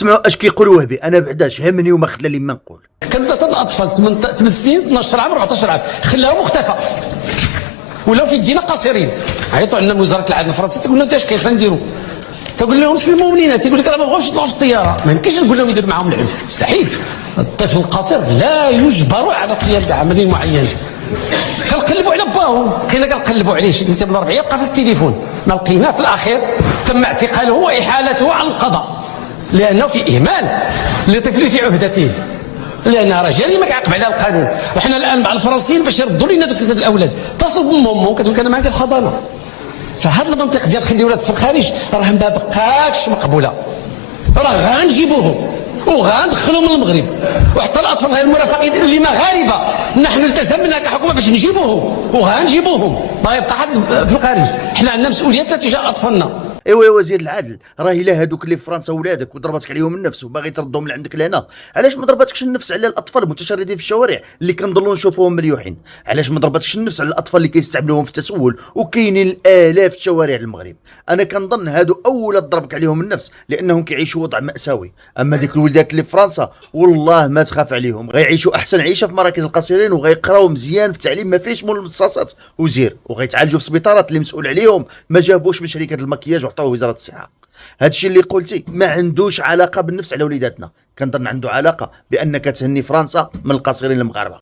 سمعوا اش كيقول وهبي، انا بعداش همني وما خلى لي ما نقول. كانت الاطفال 8 سنين 12 عام 14 عام خلاهم واختفى ولاو في يدينا قصيرين. عيطوا عندنا من وزاره العدل الفرنسيه تقول لنا انت اش كاين نديروا؟ تقول لهم سلموا ولينا، تيقول لك راه ما بغاوش يطلعوا في الطياره. ما يمكنش نقول لهم يديروا معاهم العنف، مستحيل. الطفل القصير لا يجبر على القيام بعمل معين. كنقلبوا على باهم، كاين كنقلبوا عليه شي 3 من 4 يبقى في التليفون. ما لقيناه في الاخير تم اعتقاله واحالته عن القضاء لانه في اهمال لطفل في عهدته، لانها راه جريمه كيعاقب عليها القانون. وحنا الان مع الفرنسيين باش يردوا لنا دوك 3 الاولاد اتصلوا بامهم كتقول لك انا ما عندي الحضانه. فهاد المنطق ديال خلي ولادك في الخارج راه ما بقاتش مقبوله، راه غنجيبوهم وغندخلوا من المغرب، وحتى الاطفال غير المرافقين اللي مغاربه نحن التزمنا كحكومه باش نجيبوهم وغنجيبوهم، ما يبقى حد في الخارج. حنا عندنا مسؤوليتنا تجاه اطفالنا. ايوا يا وزير العدل، راه الا هادوك اللي في فرنسا ولادك وضربتك عليهم النفس وباغي تردهم لعندك لهنا، علاش ما ضربتكش النفس على الاطفال المتشردين في الشوارع اللي كنضلوا نشوفوهم مليوحين؟ علاش ما ضربتكش النفس على الاطفال اللي كيستعملوهم في التسول وكاينين الالاف في شوارع المغرب؟ انا كنظن هادو اولى ضربك عليهم النفس لانهم كيعيشوا وضع ماساوي. اما ديك الوليدات اللي في فرنسا والله ما تخاف عليهم، غيعيشوا احسن عيشه في مراكز القصيرين وغيقراو مزيان في التعليم ما فيهش مول المصاصات وزير، وغيتعالجوا في السبيطارات اللي مسؤول عليهم ما جابوش من شركه المكياج وعطاوه وزاره الصحه. هادشي اللي قلتي ما عندوش علاقه بالنفس على وليداتنا، كنظن عنده علاقه بانك تهني فرنسا من القصيرين المغاربه.